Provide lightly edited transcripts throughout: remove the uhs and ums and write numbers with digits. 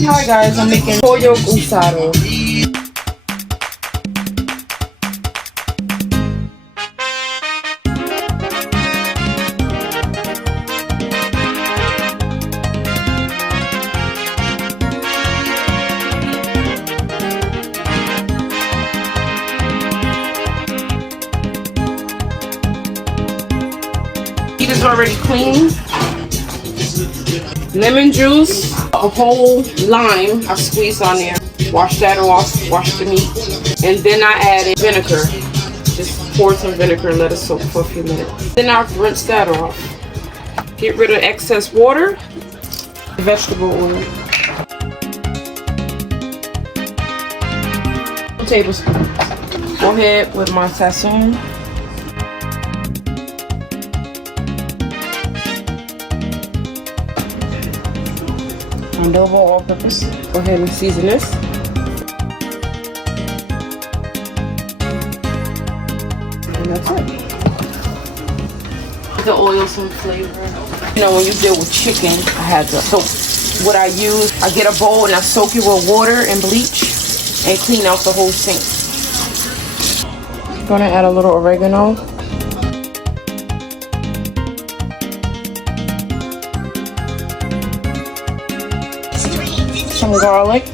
Hi guys, I'm making Pollo Guisado. Meat is already clean. Lemon juice, a whole lime I squeezed on there. Wash that off, wash the meat. And then I added vinegar. Just pour some vinegar and let it soak for a few minutes. Then I'll rinse that off. Get rid of excess water. Vegetable oil. 2 tablespoons. Go ahead with my sazon. Adobo all-purpose. Go ahead and season this. And that's it. The oil, some flavor. You know, when you deal with chicken, I had to soak. What I use, I get a bowl and I soak it with water and bleach and clean out the whole sink. Gonna add a little oregano. Some garlic.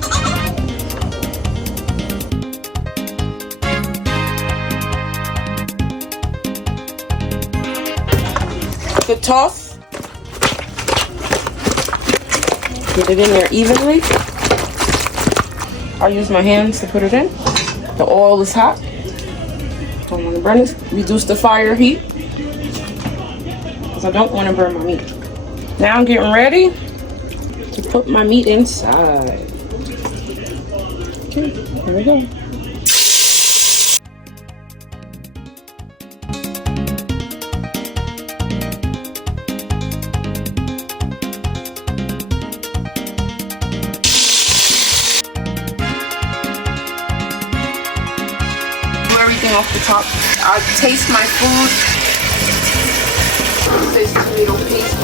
The toss. Get it in there evenly. I'll use my hands to put it in. The oil is hot. Don't want to burn it. Reduce the fire heat because I don't want to burn my meat. Now I'm getting ready to put my meat inside. Okay, here we go. Do everything off the top. I taste my food. Taste tomato paste.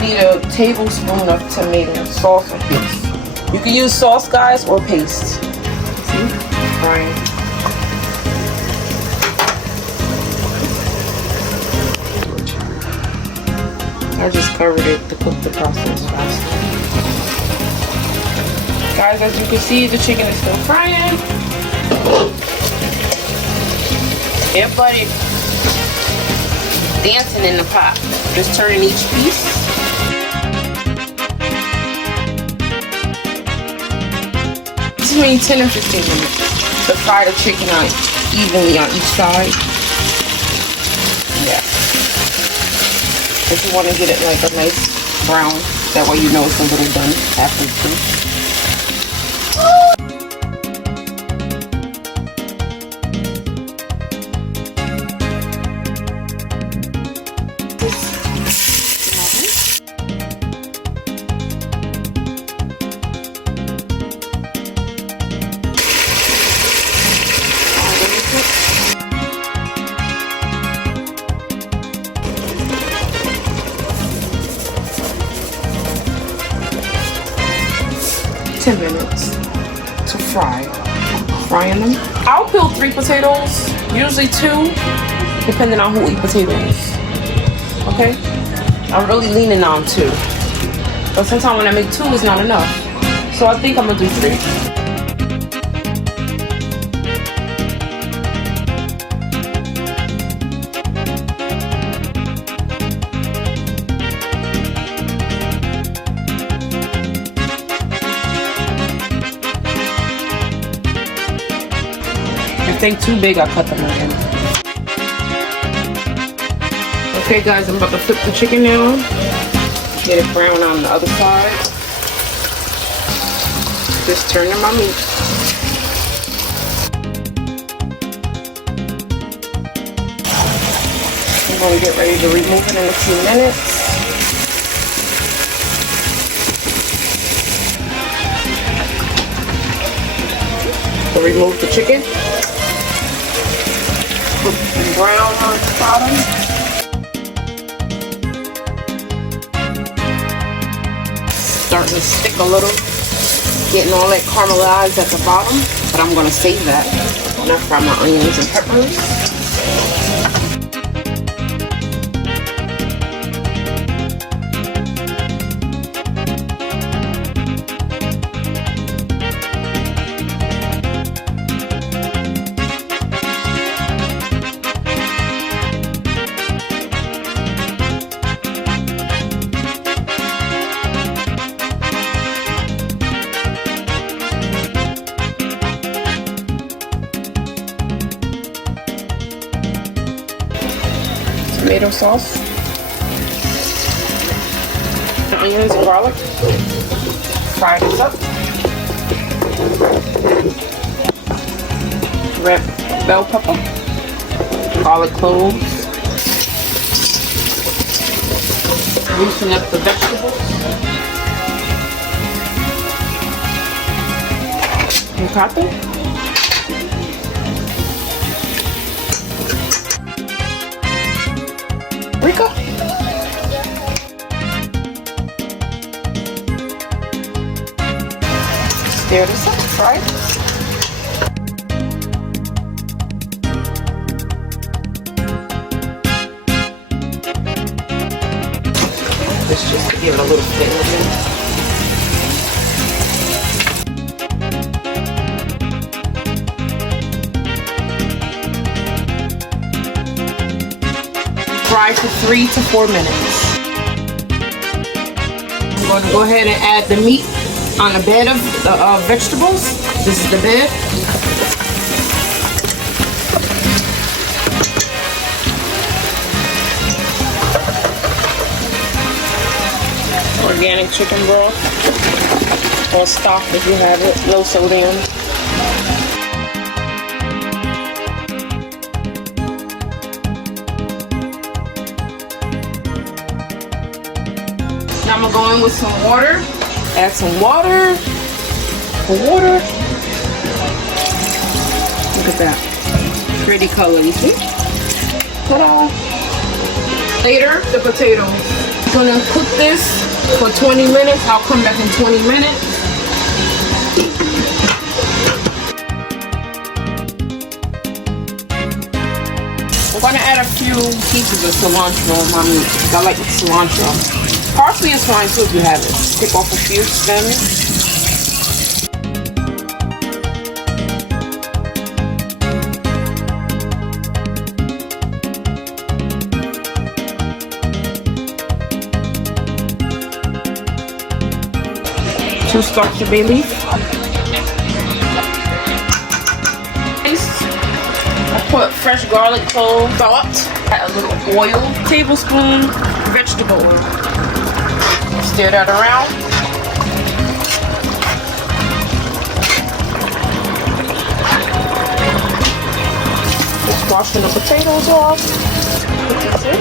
Need a tablespoon of tomato sauce and paste. You can use sauce, guys, or paste. See? Frying. I just covered it to cook the process faster. Guys, as you can see, the chicken is still frying. Everybody dancing in the pot. Just turning each piece. Between 10 and 15 minutes to fry the chicken out evenly on each side. Yeah. If you want to get it like a nice brown, that way you know it's a little done after too. 10 minutes to frying them. I'll peel 3 potatoes, usually 2, depending on who eat potatoes. Okay? I'm really leaning on 2. But sometimes when I make 2, it's not enough. So I think I'm gonna do 3. If they're too big, I'll cut them again. Okay guys, I'm about to flip the chicken now. Get it brown on the other side. Just turning my meat. I'm going to get ready to remove it in a few minutes. So remove the chicken. Put some brown on the bottom. starting to stick a little, getting all that caramelized at the bottom, but I'm gonna save that when I fry my onions and peppers. Tomato sauce, onions and garlic, fry this up, red bell pepper, garlic cloves, loosen up the vegetables, and cotton. Rica. Stir this up, right? This just to give it a little flavor. Fry for 3 to 4 minutes. I'm going to go ahead and add the meat on a bed of vegetables. This is the bed. Organic chicken broth or stock if you have it, low sodium. Now I'm going to go in with some water. Add some water. Look at that. Pretty color, you see? Ta-da! Later, the potatoes. I'm going to cook this for 20 minutes. I'll come back in 20 minutes. I'm going to add a few pieces of cilantro on my meat. I like cilantro. Parsley is fine too if you have it. Take off a few stems. Two stalks of bay leaf. I put fresh garlic clove, salt, add a little oil, tablespoon vegetable oil. Stir that around. Just washing the potatoes off. Put this in.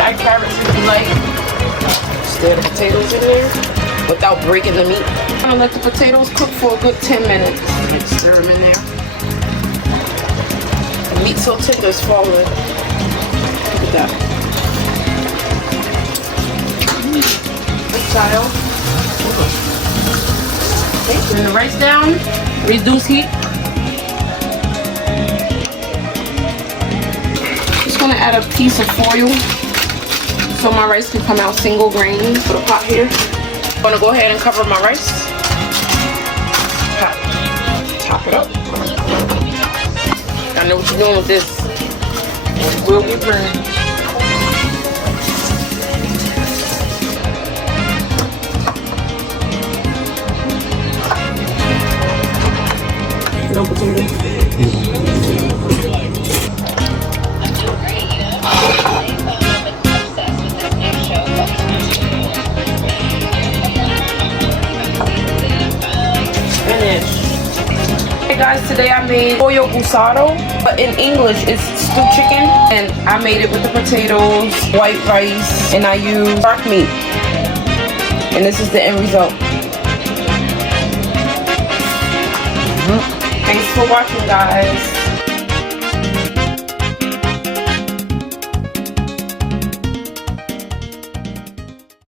Add carrots if you like. Stir the potatoes in there without breaking the meat. I'm gonna let the potatoes cook for a good 10 minutes. Stir them in there. The meat's so tender it's falling. Look at that. Style. Okay, turn the rice down. Reduce heat. Just gonna add a piece of foil so my rice can come out single grain for the pot here. I'm gonna go ahead and cover my rice. Top it up. I know what you're doing with this. It will be burned. No potato. Hey guys, today I made Pollo Guisado, but in English it's stewed chicken, and I made it with the potatoes, white rice, and I used dark meat. And this is the end result. Thanks for watching, guys.